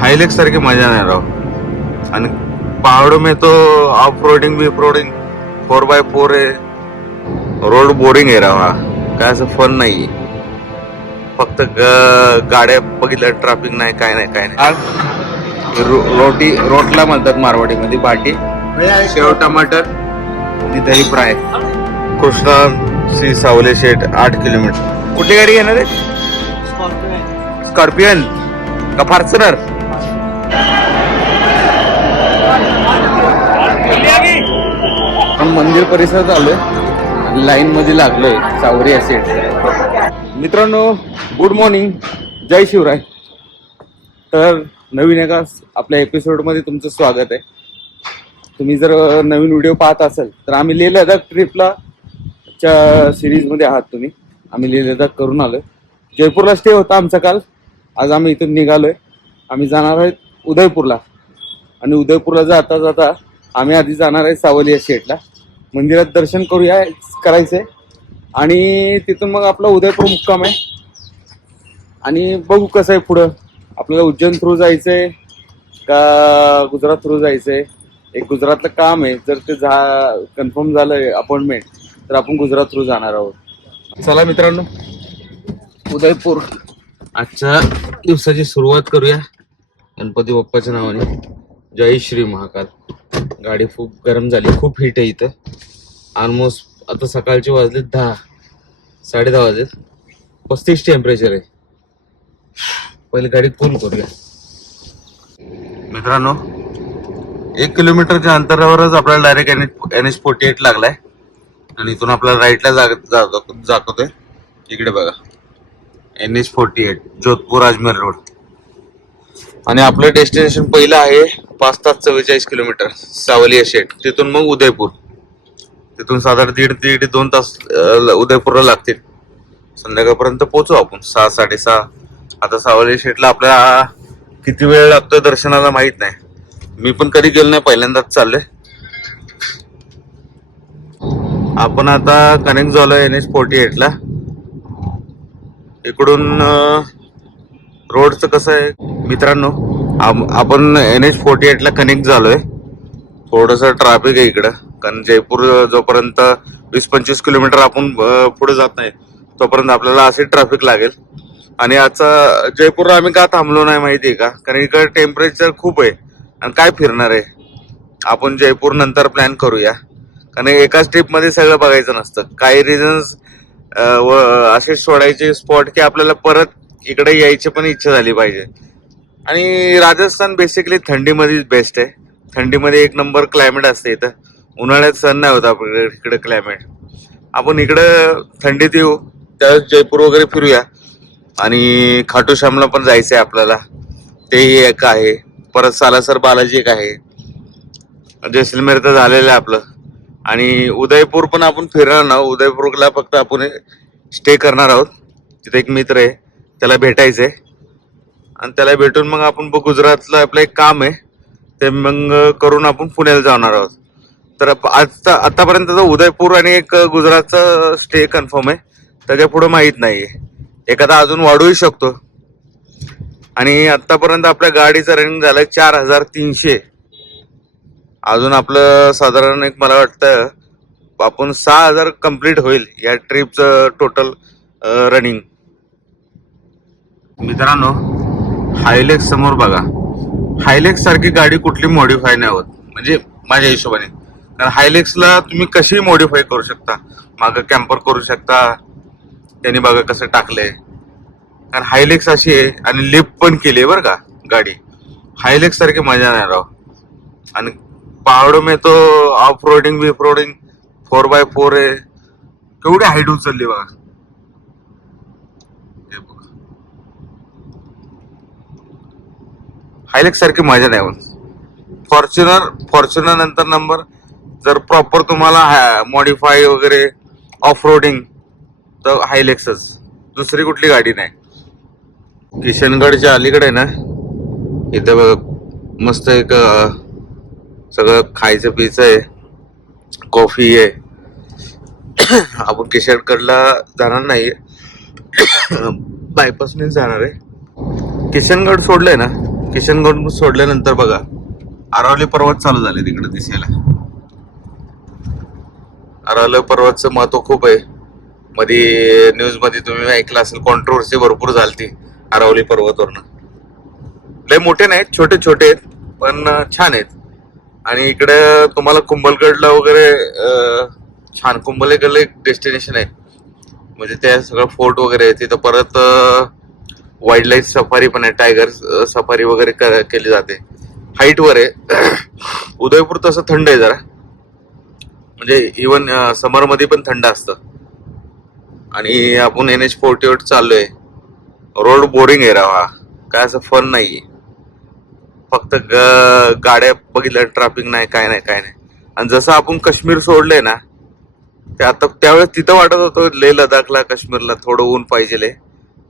Hilux सारखी मजा नाही राव. आणि पहाड़ों में तो ऑफ रोडिंग बिफ रोडिंग 4x4 आहे. रोड बोरिंग आहे राव. हा काय असं फन नाही. फक्त गाड्या बघितल्या ट्रॅफिक नाही काय नाही काय नाही. रोटला म्हणतात मारवाडीमध्ये बाटी, शेव टमाटर आणि दही फ्राय. कृष्णा श्री सावले शेठ 8 किलोमीटर. कुठली गाडी घेणार आहे? स्कॉर्पियन का फॉर्च्युनर? मंदिर परिसरात आलोय, लाईन मध्ये लागलोय सावरी असेट. मित्रांनो गुड मॉर्निंग, जय शिवराय. तर नवीन एका आपल्या एपिसोड मध्ये तुमचं स्वागत आहे. तुम्ही जर नवीन व्हिडिओ पाहत असाल तर आम्ही लेह लडाख ट्रिपला च्या सिरीज मध्ये आहात तुम्ही. आम्ही लेह लडाख करून आलोय. जयपूरला स्टे होता आमचा काल. आज आम्ही इथून निघालोय. आम्ही जाणार आहेत उदयपूरला. आणि उदयपूरला जाता जाता आम्ही आधी जाणार आहे सावली शेटला. मंदिरात दर्शन करायचंय आणि तिथून मग आपला उदयपूर मुक्काम आहे. आणि बघू कसं आहे पुढं. आपल्याला उज्जैन थ्रू जायचंय का गुजरात थ्रू जायचंय. एक गुजरातलं काम आहे. जर ते कन्फर्म झालंय अपॉइंटमेंट तर आपण गुजरात थ्रू जाणार आहोत. चला मित्रांनो, उदयपूर आजच्या दिवसाची सुरुवात करूया गणपती बाप्पाच्या नावाने. जय श्री महाकाल. गाडी खूप गरम झाली, खूप हीट आहे इथं. ऑलमोस्ट आता सकाळचे वाजले 10, 10:30 वाजलेत. 35 टेम्परेचर आहे. पहिले गाडी कूल करूया मित्रांनो. 1 किलोमीटरच्या अंतरावरच आपल्याला डायरेक्ट NH48 लागलाय. आणि इथून आपल्याला राईटला जातोय. इकडे बघा NH48 जोधपूर अजमेर रोड. आणि आपलं डेस्टिनेशन पहिलं आहे 5 तास 44 किलोमीटर सावली शेट. तिथून मग उदयपूर. तिथून साधारण 1.5 तास उदयपूरला लागतील. संध्याकाळपर्यंत पोहोचू आपण 6, 6:30. आता सावली शेटला आपल्याला किती वेळ लागतोय दर्शनाला माहित नाही. मी पण कधी गेलो नाही, पहिल्यांदाच चाललोय. आपण आता कनेक्ट झालोय NH48 ला. इकडून रोडचं कसं आहे मित्रांनो, आपण NH48 ला कनेक्ट झालोय. थोडस ट्रॅफिक आहे इकडं, कारण जयपूर जोपर्यंत 20-25 किलोमीटर आपण पुढे जात नाही तोपर्यंत आपल्याला असे ट्रॅफिक लागेल. आणि आता जयपूरला आम्ही का थांबलो नाही माहितीये का, कारण इकडे टेम्परेचर खूप आहे आणि काय फिरणार आहे. आपण जयपूर नंतर प्लॅन करूया, कारण एकाच ट्रिप मध्ये सगळं बघायचं नसतं. काही रिझन्स असे सोडायचे स्पॉट की आपल्याला परत इकडे यायची पण इच्छा झाली पाहिजे. आणि राजस्थान बेसिकली थंडीमध्येच बेस्ट आहे. थंडीमध्ये एक नंबर क्लायमेट असते इथं. उन्हाळ्यात सण नाही होत आपल्याकडे इकडे क्लायमेट. आपण इकडं थंडीत येऊ, त्यावेळेस जयपूर वगैरे फिरूया. आणि खाटू श्यामला पण जायचंय आपल्याला, ते एक आहे. परत सालासर बालाजी एक आहे. जैसलमेर तर झालेलं आहे आपलं. आणि उदयपूर पण आपण फिरणार ना. उदयपूरला फक्त आपण स्टे करणार आहोत. तिथे एक मित्र आहे, त्याला भेटायचंय. आणि त्याला भेटून मग आपण गुजरातला आपलं एक काम आहे ते मग करून आपण पुण्याला जाणार आहोत. तर आतापर्यंत उदयपूर आणि एक गुजरातचा स्टे कन्फर्म आहे. त्याच्या पुढे माहित नाहीये. एखादा अजून वाढूही शकतो. आणि आतापर्यंत आपल्या गाडीचं रनिंग झालंय 4300. अजून आपलं साधारण एक मला वाटतं आपण 6000 कंप्लीट होईल या ट्रिपचं टोटल रनिंग. मित्रांनो हायलेक्स समोर बघा. हायलेक्स सारखी गाडी कुठली मॉडिफाय नाही होत, म्हणजे माझ्या हिशोबाने. कारण हायलेक्सला तुम्ही कशी मॉडिफाय करू शकता. मागं कॅम्पर करू शकता. त्यांनी बघा कसं टाकलंय. कारण हायलेक्स अशी आहे आणि लिफ्ट पण केली आहे बरं का गाडी. हायलेक्स सारखी मजा नाही राव. आणि पहाड़ों में तो ऑफ रोडिंग बिफ रोडिंग 4x4 आहे. केवढी हाईट उचलली बघा. हायलेक्स सारखी मजा नाही होत. फॉर्च्युनर नंतर नंबर. जर प्रॉपर तुम्हाला मॉडिफाय वगैरे ऑफ रोडिंग तर हायलेक्सच, दुसरी कुठली गाडी नाही. किशनगडच्या अलीकडे ना इथं मस्त एक सगळं खायचं पियचं आहे, कॉफी आहे. आपण किशनगडला जाणार नाहीये, बायपासनेच जाणार आहे. किशनगड सोडलंय ना किशनगड सोडल्यानंतर बघा अरावली पर्वत चालू झाले तिकडे दिसायला. अरावली पर्वतचं महत्व खूप आहे. मध्ये न्यूज मध्ये तुम्ही ऐकलं असेल, कॉन्ट्रोवर्सी भरपूर झालती अरावली पर्वतवरनं. लय मोठे नाहीत, छोटे छोटे आहेत पण छान आहेत. आणि इकडे तुम्हाला कुंभलगडला वगैरे छान, कुंभलगडला एक डेस्टिनेशन आहे, म्हणजे त्या सगळं फोर्ट वगैरे आहे तिथं. परत वाईल्ड लाईफ सफारी पण आहे, टायगर सफारी वगैरे केली जाते. हाईट वर आहे. उदयपूर तसं थंड आहे जरा, म्हणजे इवन समर मध्ये पण थंड असतं. आणि आपण NH-48 चाललोय. रोड बोरिंग आहे राव, हा काय असं फन नाहीये. फक्त गाड्या बघितल्या, ट्रॅफिक नाही, काय नाही काय नाही. आणि जसं आपण काश्मीर सोडलंय ना, ते आता त्यावेळेस तिथं वाटत होतं लेह लडाखला, काश्मीरला थोडं ऊन पाहिजे,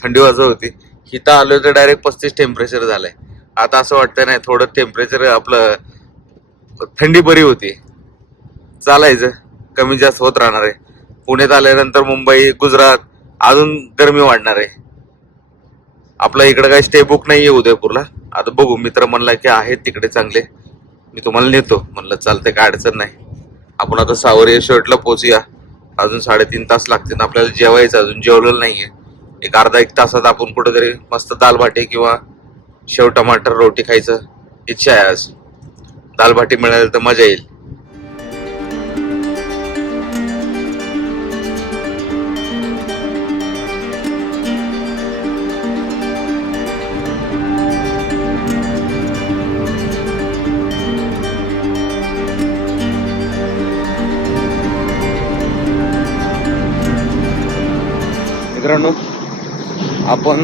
थंडी वाजत होती. इथं आलोय तर डायरेक्ट 35 टेम्परेचर झालंय. आता असं वाटतंय नाही, थोडं टेम्परेचर आपलं थंडी बरी होती. चालायचं, कमी जास्त होत राहणार आहे. पुण्यात आल्यानंतर मुंबई, गुजरात अजून गरमी वाढणार आहे. आपल्या इकडे काही स्टे बुक नाहीये उदयपूरला. आता बघू, मित्र म्हणला की आहेत तिकडे चांगले, मी तुम्हाला नेतो. म्हणलं चालतंय, काय अडचण नाही. आपण आता सावरिया शर्टला पोहोचूया. अजून 3.5 तास लागतील आपल्याला जेवायचं, अजून जेवलेलं नाहीये. एक अर्धा एक तासात आपण कुठेतरी मस्त दाल भाटी किंवा शेव टमाटर रोटी खायचं इच्छा आहे आज. दाल भाटी मिळाली तर मजा येईल. मित्रांनो, आपण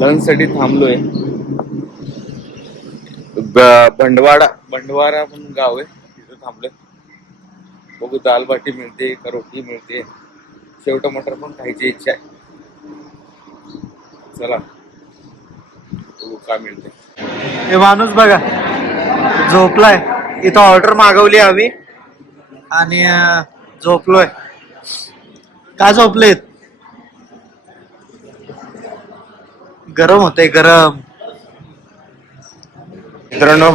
लंचसाठी थांबलोय. भंडवाडा म्हणून गाव आहे, तिथं थांबलोय. बघू दाल बाटी मिळते का रोटी मिळते, शेव टमाटर पण खायची इच्छा आहे. चला बघू काय मिळते. हे माणूस बघा झोपलाय. इथं ऑर्डर मागवली आम्ही आणि झोपलोय. का झोपलेत? गरम होतंय, गरम. मित्रांनो,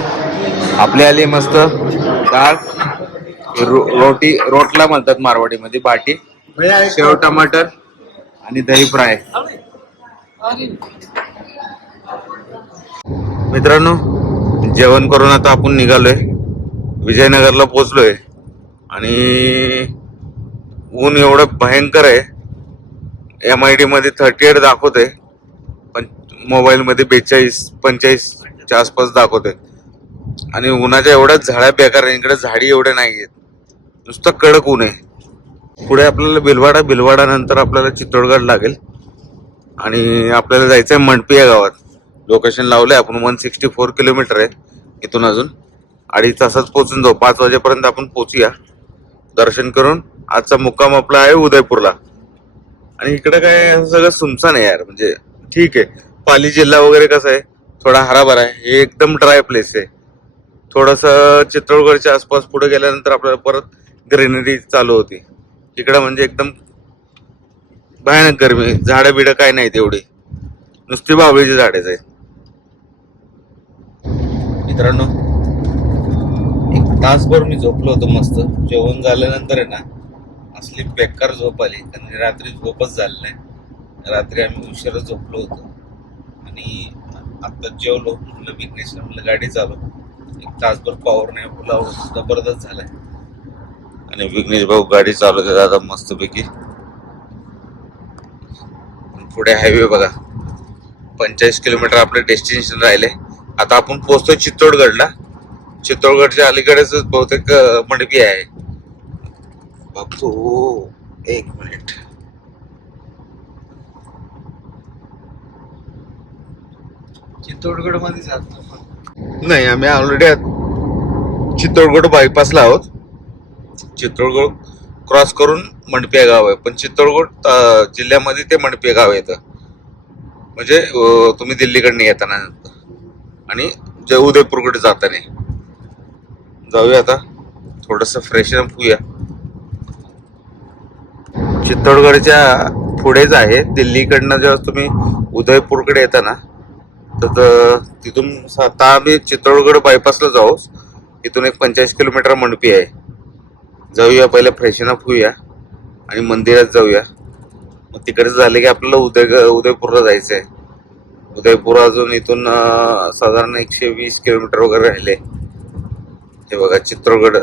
आपली आली मस्त डाळ, रोटला म्हणतात मारवाडीमध्ये, बाटी, शेव टमाटर आणि दही फ्राय. मित्रांनो, जेवण करून आता आपण निघालोय, विजयनगरला पोहोचलोय. आणि ऊन एवढं भयंकर आहे. MID मध्ये 38 दाखवते, पण मोबाईल मध्ये 42-45 च्या आसपास दाखवते. आणि उन्हाच्या एवढ्याच झाड्या बेकार आहे. इकडे झाडी एवढे नाहीयेत, नुसतं कडक ऊन आहे. पुढे आपल्याला भिलवाडा नंतर आपल्याला चित्तोडगड लागेल. आणि आपल्याला जायचंय मंडपी या गावात. लोकेशन लावलंय आपण. 164 किलोमीटर आहे इथून. अजून 2.5 तासात पोहोचून जाऊ. 5 वाजेपर्यंत आपण पोहोचूया. दर्शन करून आजचा मुक्काम आपला आहे उदयपूरला. आणि इकडे काय सगळं सुमसान आहे यार, म्हणजे ठीक आहे. पाली जिल्हा वगैरे कसं आहे, थोडा हराभरा आहे. हे एकदम ड्राय प्लेस आहे. थोडस चित्तोडगडच्या आसपास पुढे गेल्यानंतर आपल्याला परत ग्रीनरी चालू होती. इकडं म्हणजे एकदम भयानक गरमी, झाडं बिडं काय नाही तेवढी, नुसती बावळीची झाडेच आहेत. मित्रांनो, एक तासभर मी झोपलो होतो मस्त. जेवण झाल्यानंतर आहे ना, असली बेकार झोप आली. कारण रात्री झोपच झाली नाही. रात्री आम्ही उशिरा झोपलो होतो. आणि आता जेवलो, म्हणलं विघ्नेशला म्हणलं गाडी चालव. 1 तासभर पॉवर नाही लावून जबरदस्त झालाय. आणि विघ्नेश भाऊ गाडी चालवते दादा मस्तपैकी. पुढे हायवे बघा, 45 किलोमीटर आपलं डेस्टिनेशन राहिले. आता आपण पोहोचतोय चित्तोडगडला. चित्तोडगडच्या अलीकडेच बहुतेक मंडपी आहे. बघतो, 1 मिनिट. चित्तोडगड मध्ये जातो नाही, आम्ही ऑलरेडी चित्तोडगड बायपासला आहोत. चित्तोडगड क्रॉस करून मंडपिया गाव आहे. पण चित्तोडगड जिल्ह्यामध्ये ते मंडपिया गाव येतं. म्हणजे तुम्ही दिल्लीकडनं येताना आणि जे उदयपूरकडे जाताना. जाऊया आता, थोडस फ्रेश अप होऊया. चित्तोडगडच्या पुढेच आहे. दिल्लीकडनं जेव्हा तुम्ही उदयपूरकडे येता ना, तर तिथून आता आम्ही चित्तोडगड बायपासला जाऊ. तिथून एक 45 किलोमीटर मंडपी आहे. जाऊया, पहिले फ्रेशन अप होऊया आणि मंदिरात जाऊया. मग तिकडे झाले की आपल्याला उदयपूरला जायचं आहे. उदयपूर अजून इथून साधारण 120 किलोमीटर वगैरे राहिले. हे बघा चित्तोडगड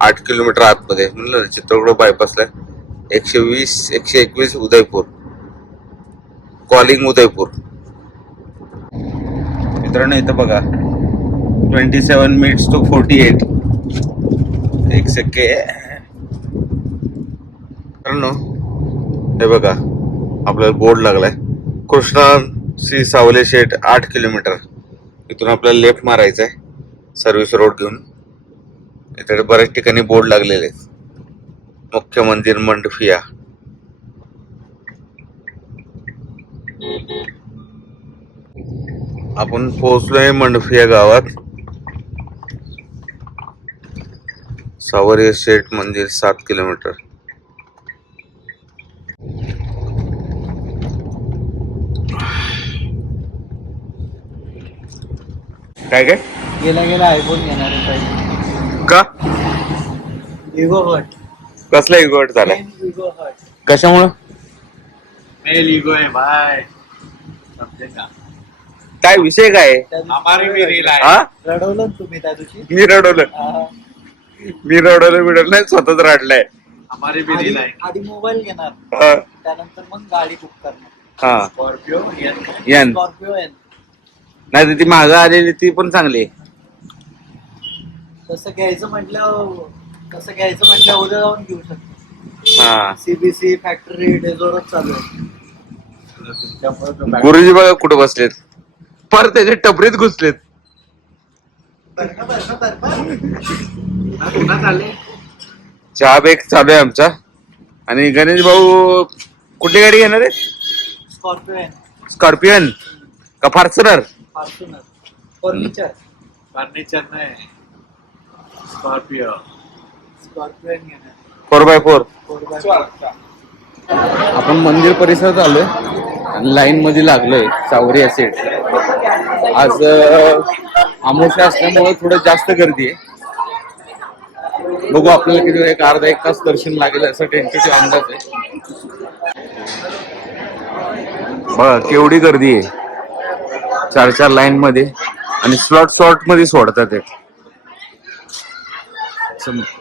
8 किलोमीटर आतमध्ये, म्हणलं ना चित्तोडगड बायपासला 120 121 उदयपूर, कॉलिंग उदयपूर. मित्रांनो इथं बघा 27 मिनिट्स टू 48. एक सेकंड मित्रांनो, हे बघा आपल्याला बोर्ड लागलाय कृष्णा श्री सावले शेठ 8 किलोमीटर. इथून आपल्याला लेफ्ट मारायचं आहे सर्व्हिस रोड घेऊन. इथे बऱ्याच ठिकाणी बोर्ड लागलेले आहेत. मुख्य मंदिर मंडफिया. आपण पोहोचलोय मंडफिया गावात. सावरे शेठ मंदिर 7 किलोमीटर. काय काय गेला गेला आयफोन घेणार आहे पहिले. का इगो हट. कसला इगोट झालाय? इगो हट. कशामुळं? मेल इगो है भाई, समजेगा. काय विषय काय आहे? हमारी भी रील आहे. हा? रडवलं ना तुम्ही त्या दिवशी. मी रडवलं बिडवलं नाही, स्वतःच रडलाय. हमारी भी रील आहे. आधी मोबाईल घेणार, हा. त्यानंतर मग गाडी बुक करणार. हा. Scorpio N. Scorpio N. नाही तर ती मागं आलेली ती पण चांगली आहे. तसं घ्यायचं म्हटलं उद्या जाऊन घेऊ शकतो. हा. सीबीसी फॅक्टरी डेझोरच चालू आहे. गुरुजी बघा कुठे बसलेत, पर त्याच्या टपरीत घुसलेत. चहा बेक चालू आहे आमचा. आणि गणेश भाऊ कुठली गाडी घेणार आहे? Scorpio N. स्कॉर्पियन का फॉर्च्युनर? फॉर्च्युनर. फर्निचर नाही, स्कॉर्पिओ. स्कॉर्पिओ एन घेणार. 4x4. 4x4. आपण मंदिर परिसरात आलोय आणि लाईन मध्ये लागलोय सावरी असेट. आज अमावस्या असल्यामुळे थोडं जास्त गर्दी आहे. बघू आपल्याला किती एक अर्धा एक तास दर्शन लागेल असं टेंटेटिव्ह अंदाज आहे. बघा केवढी गर्दी आहे 4 लाईन मध्ये, आणि स्लॉट मध्ये सोडतात ते.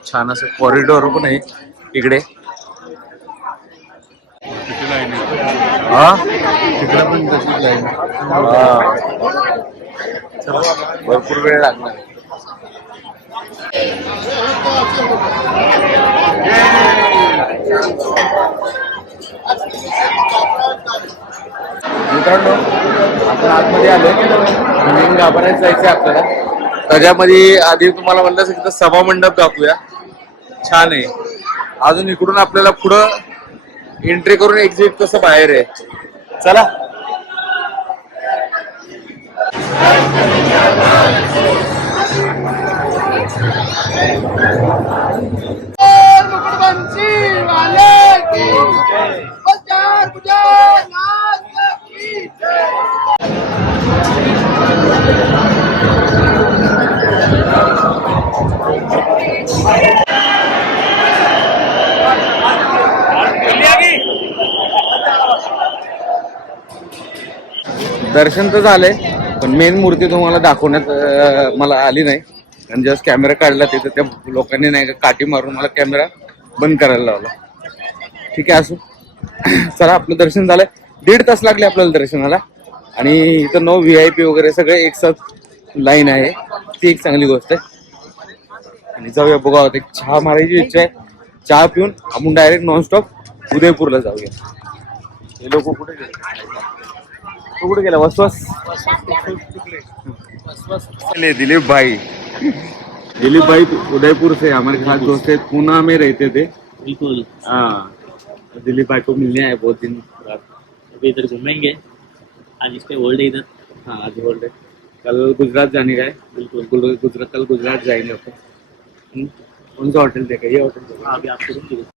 छान असं कॉरिडॉर पण आहे इकडे. हा तिकडे पण तशीच लाईन. भरपूर वेळ लागणार. मित्रांनो आपण आतमध्ये आलोय. मेन गाभाऱ्यात जायचंय आपल्याला. त्याच्यामध्ये आधी तुम्हाला म्हणलं की सभा मंडप दाखवूया. छान आहे. अजून इकडून आपल्याला पुढं एंट्री करून एक्झिट कसं बाहेर आहे. चला. दर्शन तर झालंय, पण मेन मूर्ती तुम्हाला दाखवण्यात मला आली नाही. आणि जस्ट कॅमेरा काढला तिथं त्या लोकांनी नाही का काठी मारून मला कॅमेरा बंद करायला लावला. ठीक आहे असो. चला आपलं दर्शन झालंय. 1.5 तास लागले आपल्याला दर्शनाला. आणि इथं नो VIP वगैरे सगळे एक साथ लाईन आहे. ती एक चांगली गोष्ट आहे. आणि जाऊया बघा, एक चहा मारायची इच्छा आहे. चहा पिऊन आपण डायरेक्ट नॉनस्टॉप उदयपूरला जाऊया. हे लोक कुठे गेले? तू कुठे गेला? वसवस दिलीप भाई उदयपुर से हमारे खास दोस्त है, पूना में रहते थे. बिल्कुल. हाँ, दिलीप भाई को मिलने आए बहुत दिन बाद. अभी इधर घूमेंगे. आज इसके वर्ल्ड है इधर. हाँ आज वर्ल्ड है. कल गुजरात जाने का है. बिल्कुल. कल गुजरात जाएंगे अपन. कौन सा होटल देखा? ये होटल देखा. अभी आपको रूम दिखाऊं.